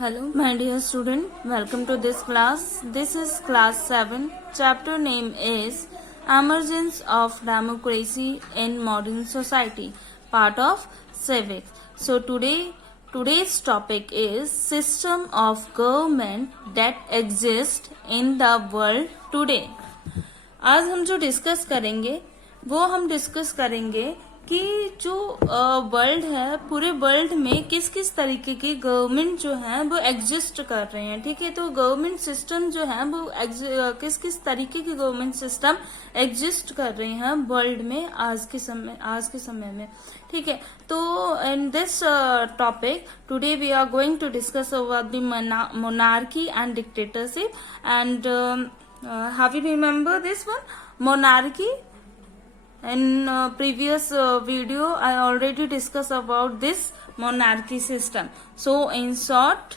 Hello, my dear student. Welcome to this class. This is class 7. Chapter name is Emergence of Democracy in Modern Society, part of Civics. So today's topic is System of Government that exists in the world today. आज हम जो discuss करेंगे वो हम discuss करेंगे कि जो world है, पूरे वर्ल्ड में किस किस तरीके की गवर्नमेंट जो है वो एग्जिस्ट कर रहे हैं. ठीक है, तो गवर्नमेंट सिस्टम जो है वो किस किस तरीके की गवर्नमेंट सिस्टम एग्जिस्ट कर रहे हैं वर्ल्ड में आज के समय में. ठीक है, तो in this topic today we are going to discuss about the monarchy and dictatorship. And have you remember this one, monarchy? In previous video I already discussed about this monarchy system. So in short,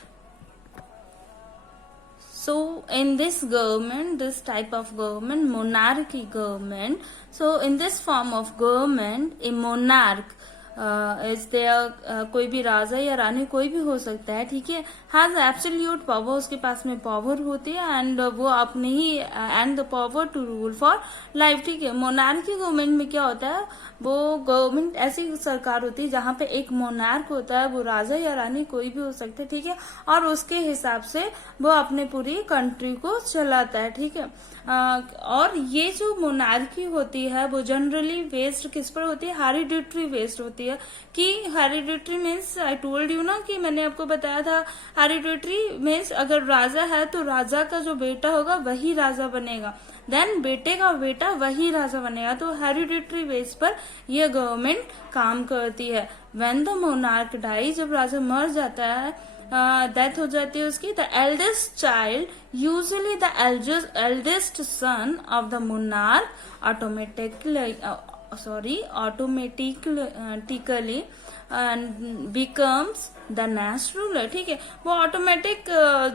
in this government, this type of government, monarchy government, so in this form of government, a monarch is there, कोई भी राजा या रानी कोई भी हो सकता है. ठीक है, हैज एब्सोल्यूट पावर, उसके पास में पावर होती है एंड वो अपने ही and the power to rule for life. ठीक है, मोनार्की गवर्नमेंट में क्या होता है, वो गवर्नमेंट ऐसी सरकार होती है जहां पे एक मोनार्क होता है, वो राजा या रानी कोई भी हो सकता है. ठीक है, और उसके हिसाब से वो अपने पूरी कंट्री को चलाता है. ठीक है, और ये जो मोनार्की होती है वो जनरली बेस्ड किस पर होती है, हेरिडिटरी बेस्ड होती है. कि hereditary means I told you ना, कि मैंने आपको बताया था हेरिडिटरी मीन्स अगर राजा है तो राजा का जो बेटा होगा वही राजा बनेगा, देन बेटे का बेटा वही राजा बनेगा. तो हेरिडिटरी बेस पर यह गवर्नमेंट काम करती है. व्हेन द मोनार्क डाई, जब राजा मर जाता है, डेथ हो जाती है उसकी, the eldest child, usually the eldest son of the monarch automatically becomes the next ruler. ठीक है, वो ऑटोमेटिक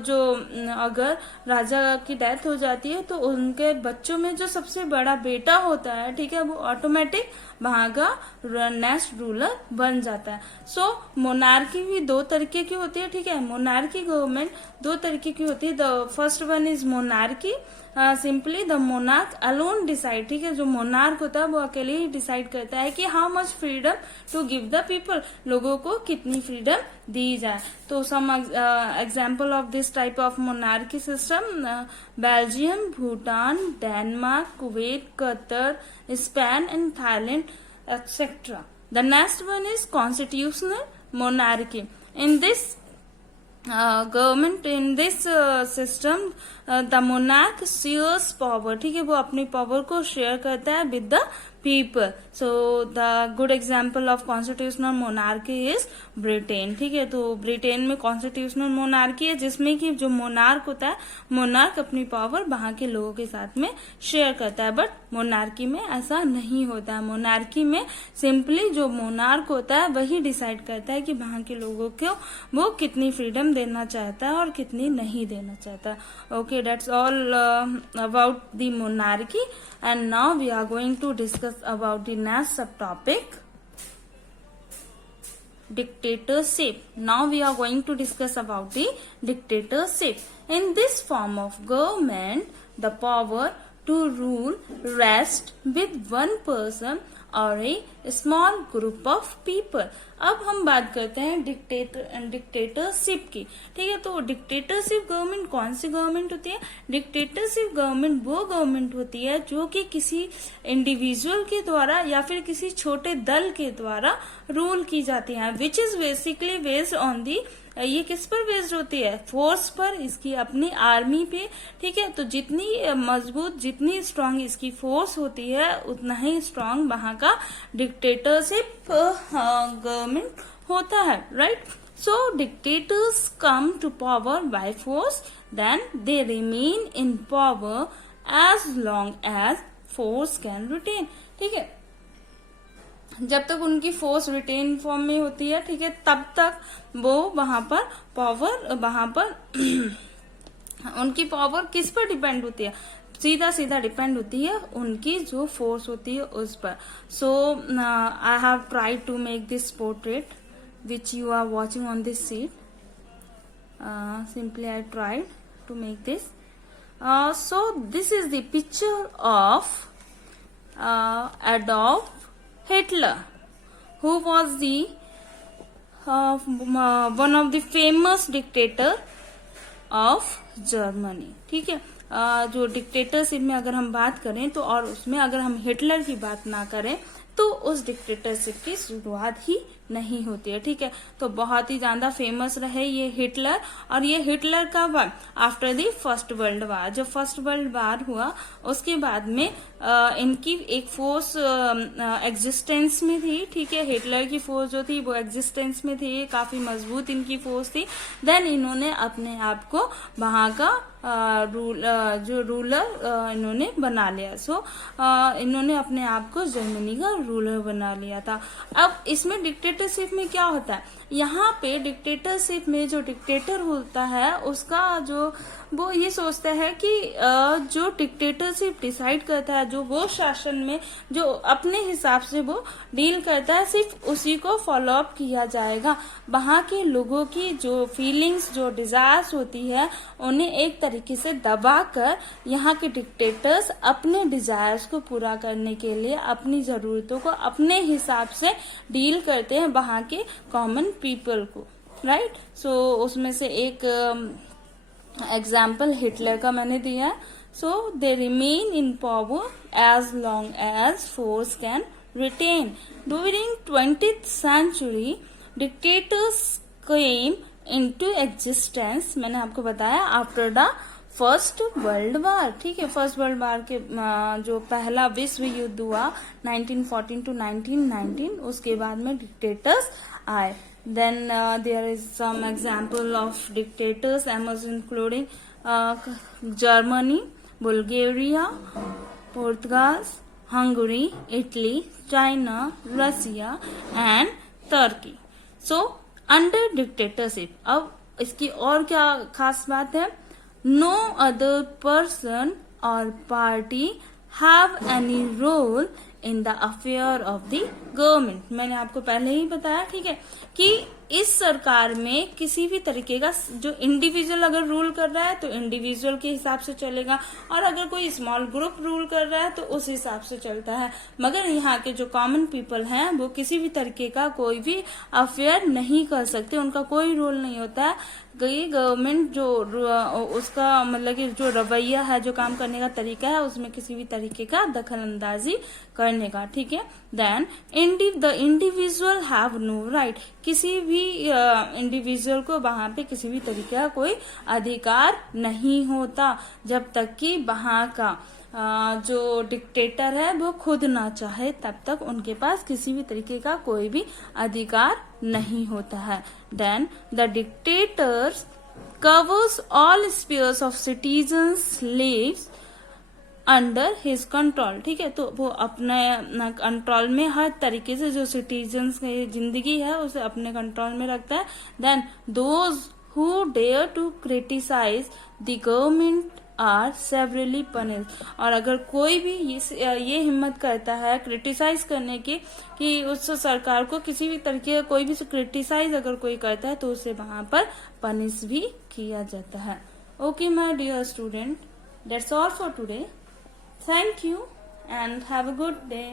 जो अगर राजा की डेथ हो जाती है तो उनके बच्चों में जो सबसे बड़ा बेटा होता है, ठीक है, वो ऑटोमेटिक वहां का नेक्स्ट रूलर बन जाता है. सो मोनार्की भी दो तरीके की होती है. ठीक है, मोनार्की गवर्नमेंट दो तरीके की होती है. The first one is monarchy, simply the monarch alone decide. ठीक है, जो मोनार्क होता है वो अकेले ही डिसाइड करता है कि how much freedom to give the people, लोगों को कितनी फ्रीडम दी जाए. तो some example of this type of monarchy system, Belgium, Bhutan, Denmark, Kuwait, Qatar, Spain and Thailand etcetera. The next one is constitutional monarchy. In this government, in this system the monarch shares power. ठीक है, वो अपनी power को share करता है with the people. So the good example of constitutional monarchy is Britain. ठीक है, तो ब्रिटेन में कॉन्स्टिट्यूशनल मोनार्की है जिसमें कि जो मोनार्क होता है, मोनार्क अपनी पावर वहां के लोगों के साथ में शेयर करता है. बट मोनार्की में ऐसा नहीं होता है. मोनार्की में सिंपली जो मोनार्क होता है वही डिसाइड करता है कि वहां के लोगों को वो कितनी फ्रीडम देना चाहता है और कितनी नहीं देना चाहता है. Okay, that's all about the monarchy. And now we are going to discuss about the next subtopic, dictatorship. Now we are going to discuss about the dictatorship. In this form of government, the power to rule rests with one person or a small group of people. अब हम बात करते हैं dictatorship की. ठीक है, तो dictatorship government कौन सी गवर्नमेंट होती है? डिक्टेटरशिप गवर्नमेंट वो गवर्नमेंट होती है जो कि किसी इंडिविजुअल के द्वारा या फिर किसी छोटे दल के द्वारा रूल की जाती है, which is basically based on the, ये किस पर बेस्ड होती है? फोर्स पर, इसकी अपनी आर्मी पे. ठीक है, तो जितनी मजबूत, जितनी स्ट्रांग इसकी फोर्स होती है उतना ही स्ट्रांग वहां का डिक्टेटरशिप गवर्नमेंट होता है. Right, so dictators come to power by force, then they remain in power as long as force can retain. ठीक है, जब तक उनकी फोर्स रिटेन फॉर्म में होती है, ठीक है, तब तक वो वहां पर उनकी पावर किस पर डिपेंड होती है? सीधा डिपेंड होती है उनकी जो फोर्स होती है उस पर. So I have tried to make this portrait which you are watching on this seat. Simply I tried to make this. So this is the picture of Adolf Hitler, who was the one of the famous dictator of Germany. ठीक है, जो dictatorship में अगर हम बात करें तो, और उसमें अगर हम हिटलर की बात ना करें तो उस डिक्टेटरशिप की शुरुआत ही नहीं होती है. ठीक है, तो बहुत ही ज्यादा फेमस रहे ये हिटलर. और ये हिटलर कब, आफ्टर द फर्स्ट वर्ल्ड वार, जब फर्स्ट वर्ल्ड वार हुआ उसके बाद में इनकी एक फोर्स एग्जिस्टेंस में थी. ठीक है, हिटलर की फोर्स जो थी वो एग्जिस्टेंस में थी, काफी मजबूत इनकी फोर्स थी. देन इन्होंने अपने आप को वहां का जो रूलर इन्होंने बना लिया. सो इन्होंने अपने आप को जर्मनी का रूलर बना लिया था. अब इसमें डिक्टेटरशिप में क्या होता है, यहाँ पे डिक्टेटरशिप में जो डिक्टेटर होता है उसका जो वो ये सोचता है कि जो डिक्टेटरशिप डिसाइड करता है, जो वो शासन में जो अपने हिसाब से वो डील करता है, सिर्फ उसी को फॉलो अप किया जाएगा. वहां के लोगों की जो फीलिंग्स, जो डिजायर्स होती है, उन्हें एक तरीके से दबाकर यहाँ के डिक्टेटर्स अपने डिजायर्स को पूरा करने के लिए अपनी जरूरतों को अपने हिसाब से डील करते हैं वहां के कॉमन पीपल को. राइट, सो उसमें से एक एग्जाम्पल हिटलर का मैंने दिया. So they remain in power as long as force can retain. During 20th century dictators came into existence, मैंने आपको बताया, after the first world war. ठीक है, फर्स्ट वर्ल्ड वार के जो पहला विश्व युद्ध हुआ 1914 to 1919, उसके बाद में डिक्टेटर्स आए. Then there is some example of dictators including Germany, Bulgaria, Portugal, Hungary, Italy, China, Russia and Turkey. So under dictatorship, अब इसकी और क्या खास बात है, no other person or party have any role in the affair of the government. मैंने आपको पहले ही बताया, ठीक है, कि इस सरकार में किसी भी तरीके का जो इंडिविजुअल अगर रूल कर रहा है तो इंडिविजुअल के हिसाब से चलेगा, और अगर कोई स्मॉल ग्रुप रूल कर रहा है तो उस हिसाब से चलता है. मगर यहाँ के जो कॉमन पीपल हैं वो किसी भी तरीके का कोई भी अफेयर नहीं कर सकते, उनका कोई रोल नहीं होता है. गवर्नमेंट जो उसका मतलब कि जो रवैया है, जो काम करने का तरीका है, उसमें किसी भी तरीके का दखल अंदाजी करने का. ठीक है, then the individual have no right. किसी भी इंडिविजुअल को वहां पे किसी भी तरीके का कोई अधिकार नहीं होता जब तक कि वहां का जो डिक्टेटर है वो खुद ना चाहे, तब तक उनके पास किसी भी तरीके का कोई भी अधिकार नहीं होता है. Then the dictators covers all spheres of citizens slaves under his control. ठीक है, तो वो अपने कंट्रोल में हर तरीके से जो सिटीजन्स की जिंदगी है उसे अपने कंट्रोल में रखता है. Then those who dare to criticise the government are severely punished. और अगर कोई भी ये हिम्मत करता है क्रिटिसाइज करने की कि उस सरकार को किसी भी तरीके का कोई भी क्रिटिसाइज अगर कोई करता है तो उसे वहां पर पनिश भी किया जाता है. Okay my dear student, that's all for today. Thank you and have a good day.